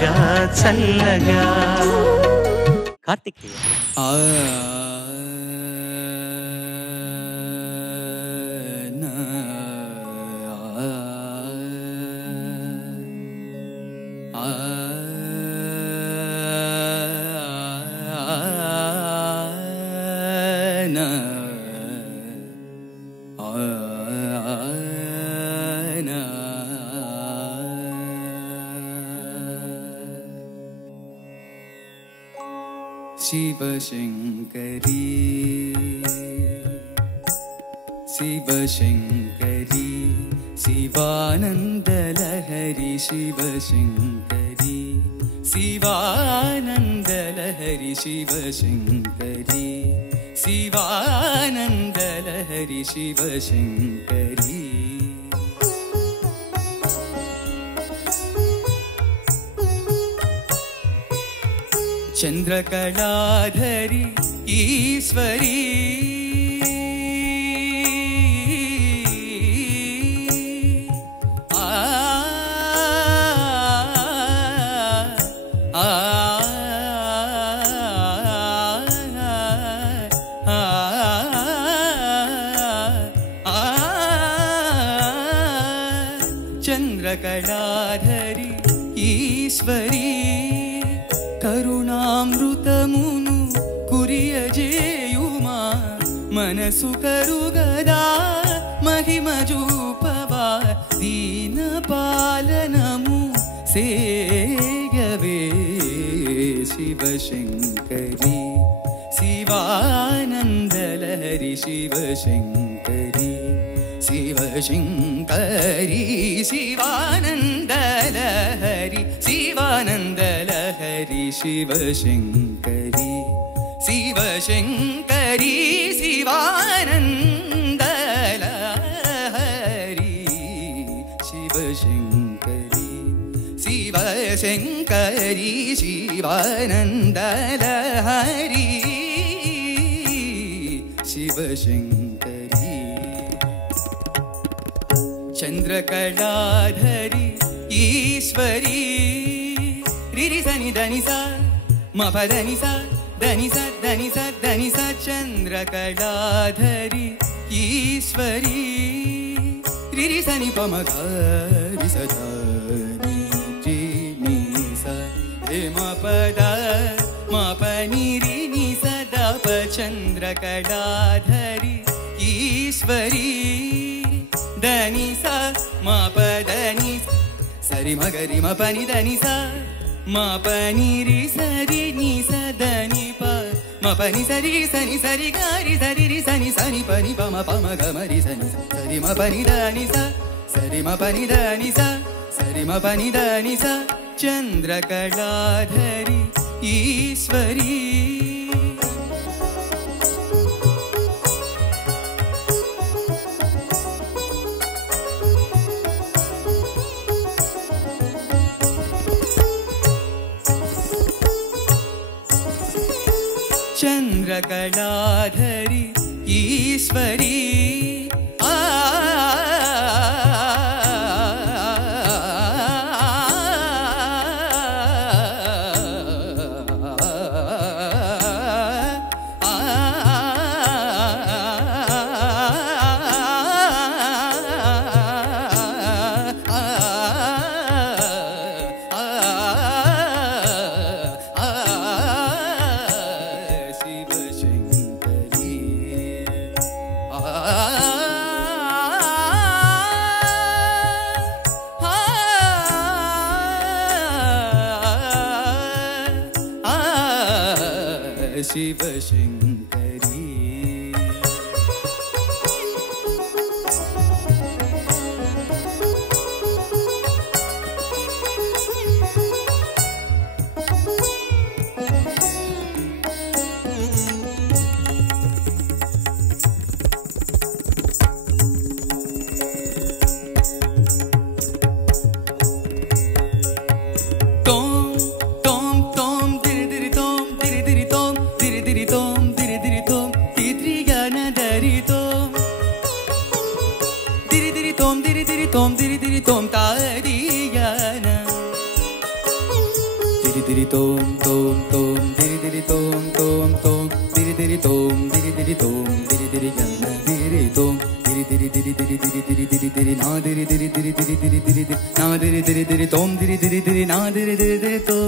చల్లగా చల్లగా. కార్తికేయ शिवशङ्करी शिवशङ्करी शिवानन्दलहरि शिवशङ्करी शिवानन्दलहरि शिवशङ्करी शिवानन्दलहरि शिवशङ्करी. चन्द्रकलाधरी ईश्वरी चन्द्रकलाधरी ईश्वरी కరుణామృతమును కురియజేయుమా మనసు కరుగదా మహిమ చూపవా దీన పాలనము సేయవే శివశంకరి శివానందలహరి శివశంకరి शिवशङ्करी शिवानन्दलहरि शिवानन्दलहरि शिवशङ्करी शिवशङ्करी शिवानन्दलहरि शिवशङ्करी शिवशङ्करी शिवानन्दलहरि शिवशङ्करी. चन्द्रकलाधरी ईश्वरी रिरि सनि धनि सा म प धनि सा धनि सा धनि सा धनि सा. चन्द्रकलाधरी ईश्वरी रिरि सनि प म ग रि स ध नि रि नि सा रे म प द म प नि रि नि स द प. चन्द्रकलाधरी ईश्वरी धनि सा म प धनि सरि म गरि म प नि धनि सा म प नि रि सरि नि स धनि प म प नि सरि सनि सरि ग रि सरि रि सनि सनि प नि प म प म ग म रि सनि सरि म प नि धनि सा सरि म प नि धनि सा सरि म प नि धनि सा. चन्द्रकलाधरी ईश्वरी चन्द्रकलाधरी ईश्वरी शिवशङ्करी. తిరి తోం తోం తోం తిరి తిరి తోం తోం తోం తిరి తిరి తోం తిరి తిరి తోం తిరి తిరి గన్న తిరి తోం తిరి తిరి తిరి తిరి తిరి తిరి తిరి తిరి నా తిరి తిరి తిరి తిరి తిరి తిరి తిరి నా తిరి తిరి తిరి తోం తిరి తిరి తిరి నా తిరి తిరి తిరి తో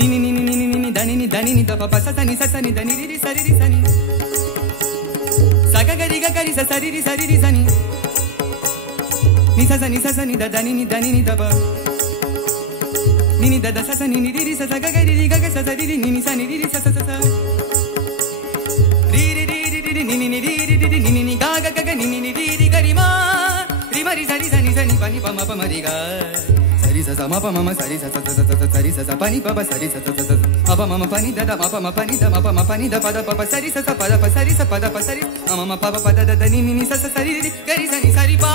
నిని నిని నిని నిని దని దని ని దప పస సని సని దని రి సరి రి సని సగ గరి గ కరి సరి రి సని ని సని దని ని దప నిని దద సని ని రి సగ గరి రి గ సరి రి ని సని రి స రి రి రి రి ని ని రి రి రి ని ని గా గ గ ని ని రి రి గరి మా రి మరి సరి సని పని ప మ ప మరి గా సరి స మ ప మ సరి స సరి స పని ప సరి స మ ప మ పని ద మ ప మ పని ద మ ప మ పని ద ప ద ప సరి స ప ద ప సరి స ప ద ప సరి మ మ ప ప ద ద ని ని స సరి రి గరి సని సరి పా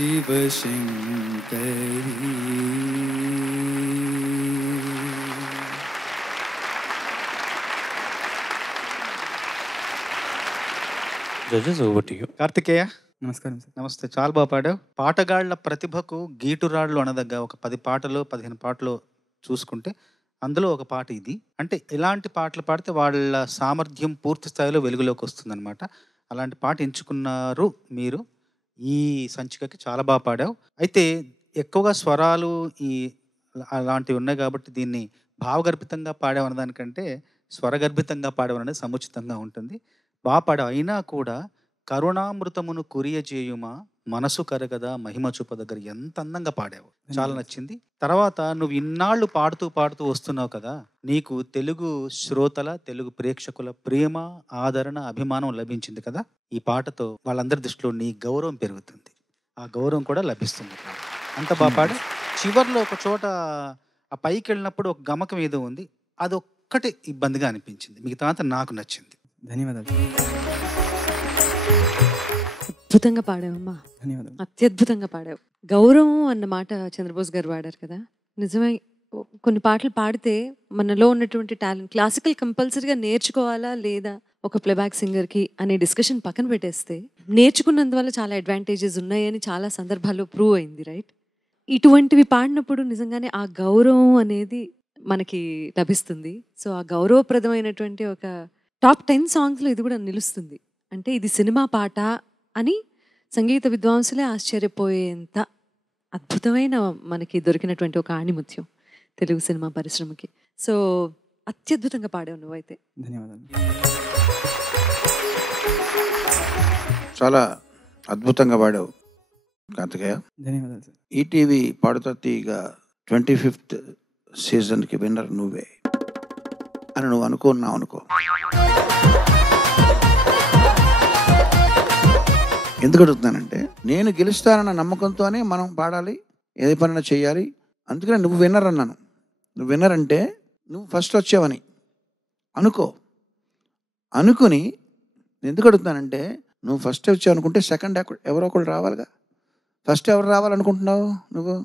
Shiva Shankari judges over to you. Karthikeya, నమస్కారం సార్. నమస్తే. చాలా బాగా పాడావు. పాటగాళ్ల ప్రతిభకు గీటురాళ్ళు అనదగ్గ ఒక 10 పాటలు 15 పాటలు చూసుకుంటే అందులో ఒక పాట ఇది. అంటే ఇలాంటి పాటలు పాడితే వాళ్ళ సామర్థ్యం పూర్తి స్థాయిలో వెలుగులోకి వస్తుందన్నమాట. అలాంటి పాట ఎంచుకున్నారు మీరు ఈ సంచికకి. చాలా బాగా పాడావు. అయితే ఎక్కువగా స్వరాలు అలాంటివి ఉన్నాయి కాబట్టి దీన్ని భావగర్భితంగా పాడావు అన్నదానికంటే స్వరగర్భితంగా పాడావు అనేది సముచితంగా ఉంటుంది. బాగా పాడావు. అయినా కూడా కరుణామృతమును కురియజేయుమా మనసు కరగదా మహిమ చూప దగ్గర ఎంత అందంగా పాడావు. చాలా నచ్చింది. తర్వాత నువ్వు ఇన్నాళ్ళు పాడుతూ పాడుతూ వస్తున్నావు కదా, నీకు తెలుగు శ్రోతల తెలుగు ప్రేక్షకుల ప్రేమ ఆదరణ అభిమానం లభించింది కదా. ఈ పాటతో వాళ్ళందరి దృష్టిలో నీ గౌరవం పెరుగుతుంది. ఆ గౌరవం కూడా లభిస్తుంది. అంత బాగా పాడు. చివర్లో ఒక చోట ఆ పైకి వెళ్ళినప్పుడు ఒక గమకం ఏదో ఉంది, అదొక్కటి ఇబ్బందిగా అనిపించింది. మిగతా అంతా నాకు నచ్చింది. ధన్యవాదాలు. అద్భుతంగా పాడావమ్మా. ధన్యవాదాలు. అత్యద్భుతంగా పాడావు. గౌరవం అన్న మాట చంద్రబోస్ గారు వాడారు కదా. నిజమే, కొన్ని పాటలు పాడితే మనలో ఉన్నటువంటి టాలెంట్, క్లాసికల్ కంపల్సరీగా నేర్చుకోవాలా లేదా ఒక ప్లేబ్యాక్ సింగర్కి అనే డిస్కషన్ పక్కన పెట్టేస్తే నేర్చుకున్నందువల్ల చాలా అడ్వాంటేజెస్ ఉన్నాయని చాలా సందర్భాల్లో ప్రూవ్ అయింది, రైట్? ఇటువంటివి పాడినప్పుడు నిజంగానే ఆ గౌరవం అనేది మనకి లభిస్తుంది. సో ఆ గౌరవప్రదమైనటువంటి ఒక టాప్ 10 సాంగ్స్లో ఇది కూడా నిలుస్తుంది. అంటే ఇది సినిమా పాట అని సంగీత విద్వాంసులే ఆశ్చర్యపోయేంత అద్భుతమైన మనకి దొరికినటువంటి ఒక ఆణిముత్యం తెలుగు సినిమా పరిశ్రమకి. సో అత్యద్భుతంగా పాడావు నువ్వైతే. ధన్యవాదాలు. చాలా అద్భుతంగా పాడావు కార్తికేయ. ధన్యవాదాలు సార్. ఈటీవీ పాడుతా తీగ 25th సీజన్కి విన్నర్ నువ్వే అని నువ్వు అనుకున్నావు అనుకో. ఎందుకు అడుగుతున్నానంటే, నేను గెలుస్తానన్న నమ్మకంతోనే మనం పాడాలి, ఏది పనైనా చేయాలి. అందుకనే నువ్వు విన్నర్ అన్నాను. నువ్వు విన్నర్ అంటే నువ్వు ఫస్ట్ వచ్చావని అనుకో. అనుకుని ఎందుకు అడుగుతున్నానంటే, నువ్వు ఫస్ట్ వచ్చావు అనుకుంటే సెకండ్ ఎవరో ఒకళ్ళు రావాలిగా. ఫస్ట్ ఎవరు రావాలనుకుంటున్నావు నువ్వు?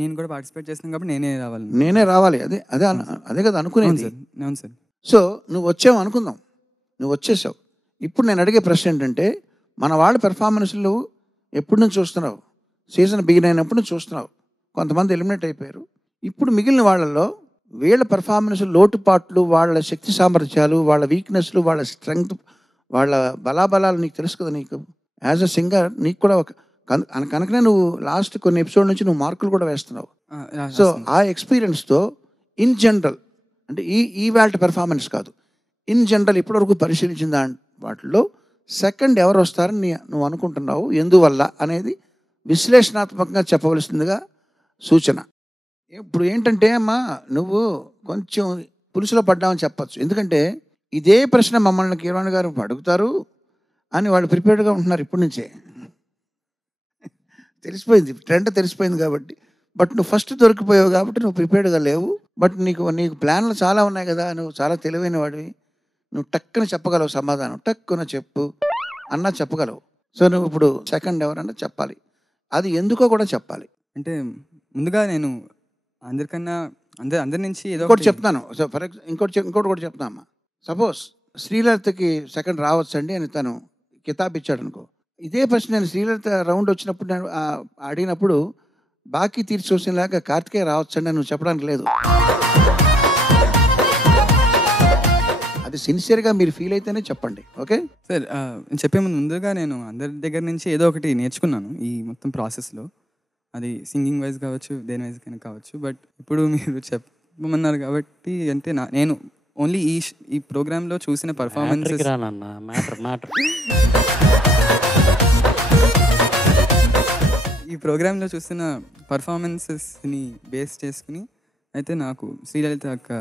నేను కూడా పార్టిసిపేట్ చేస్తున్నాను కాబట్టి నేనే రావాలి. అదే అదే అదే కదా అనుకునేది. అవును సార్. సో నువ్వు వచ్చావు అనుకుందాం, నువ్వు వచ్చేసావు. ఇప్పుడు నేను అడిగే ప్రశ్న ఏంటంటే, మన వాళ్ళ పెర్ఫార్మెన్స్లు ఎప్పటి నుంచి చూస్తున్నావు? సీజన్ బిగిన్ అయినప్పుడు నుంచి చూస్తున్నావు. కొంతమంది ఎలిమినేట్ అయిపోయారు. ఇప్పుడు మిగిలిన వాళ్ళల్లో వీళ్ళ పెర్ఫార్మెన్స్ లోటుపాట్లు, వాళ్ళ శక్తి సామర్థ్యాలు, వాళ్ళ వీక్నెస్లు, వాళ్ళ స్ట్రెంగ్త్, వాళ్ళ బలాబలాలు నీకు తెలుసు కదా. నీకు యాజ్ అ సింగర్ నీకు కూడా ఒక కనుకనే నువ్వు లాస్ట్ కొన్ని ఎపిసోడ్ నుంచి నువ్వు మార్కులు కూడా వేస్తున్నావు. సో ఆ ఎక్స్పీరియన్స్తో ఇన్ జనరల్, అంటే ఈ వాళ్ళ పెర్ఫార్మెన్స్ కాదు, ఇన్ జనరల్ ఇప్పటివరకు పరిశీలించిన వాటిల్లో సెకండ్ ఎవరు వస్తారని నువ్వు అనుకుంటున్నావు, ఎందువల్ల అనేది విశ్లేషణాత్మకంగా చెప్పవలసిందిగా సూచన. ఇప్పుడు ఏంటంటే అమ్మా, నువ్వు కొంచెం పులుసులో పడ్డామని చెప్పచ్చు. ఎందుకంటే ఇదే ప్రశ్న మమ్మల్ని కీరవాణి గారు అడుగుతారు అని వాళ్ళు ప్రిపేర్డ్గా ఉంటున్నారు ఇప్పటి నుంచే. తెలిసిపోయింది, ట్రెండ్ తెలిసిపోయింది కాబట్టి. బట్ నువ్వు ఫస్ట్ దొరికిపోయావు కాబట్టి నువ్వు ప్రిపేర్డ్గా లేవు. బట్ నీకు ప్లాన్లు చాలా ఉన్నాయి కదా, నువ్వు చాలా తెలివైన వాడివి. నువ్వు టక్కున చెప్పగలవు సమాధానం, టక్కున చెప్పు అన్నా చెప్పగలవు. సో నువ్వు ఇప్పుడు సెకండ్ ఎవరన్నా చెప్పాలి, అది ఎందుకో కూడా చెప్పాలి. అంటే ముందుగా నేను అందరికన్నా అందరి నుంచి ఏదో ఇంకోటి చెప్తాను. సో ఫర్ ఇంకోటి కూడా చెప్తాను అమ్మా. సపోజ్ శ్రీలలితకి సెకండ్ రావచ్చండి అని తను కితాబ్ ఇచ్చాడు అనుకో, ఇదే ప్రశ్న నేను శ్రీలలిత రౌండ్ వచ్చినప్పుడు నేను అడిగినప్పుడు బాకీ తీర్చి చూసినలాగా కార్తికేయ రావచ్చండి అని నువ్వు చెప్పడానికి లేదు. అది సిన్సియర్గా మీరు ఫీల్ అయితేనే చెప్పండి. ఓకే సార్, నేను చెప్పే ముందుగా నేను అందరి దగ్గర నుంచి ఏదో ఒకటి నేర్చుకున్నాను ఈ మొత్తం ప్రాసెస్లో. అది సింగింగ్ వైజ్ కావచ్చు, దేని వైజ్ కైనా కావచ్చు. బట్ ఇప్పుడు మీరు చెప్పమన్నారు కాబట్టి అంటే నేను ఓన్లీ ఈ ప్రోగ్రాంలో చూసిన పర్ఫార్మెన్సెస్ ఈ ప్రోగ్రాంలో చూసిన పర్ఫార్మెన్సెస్ని బేస్ చేసుకుని అయితే నాకు శ్రీలలిత అక్క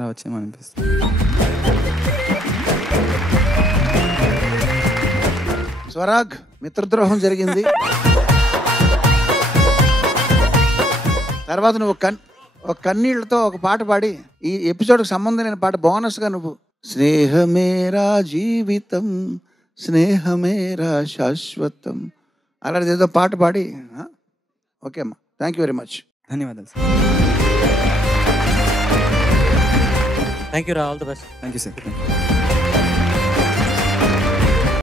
రావచ్చేమో అనిపిస్తుంది. స్వరాగ్, మిత్రద్రోహం జరిగింది. తర్వాత నువ్వు ఒక కన్నీళ్లతో ఒక పాట పాడి ఈ ఎపిసోడ్కి సంబంధం లేని పాట బోనస్గా నువ్వు స్నేహమేరా జీవితం స్నేహమేరా శాశ్వతం అలాంటిది ఏదో పాట పాడి. ఓకే అమ్మా, థ్యాంక్ యూ వెరీ మచ్. ధన్యవాదాలు సార్. థ్యాంక్ యూ రా, all the best. Thank you sir.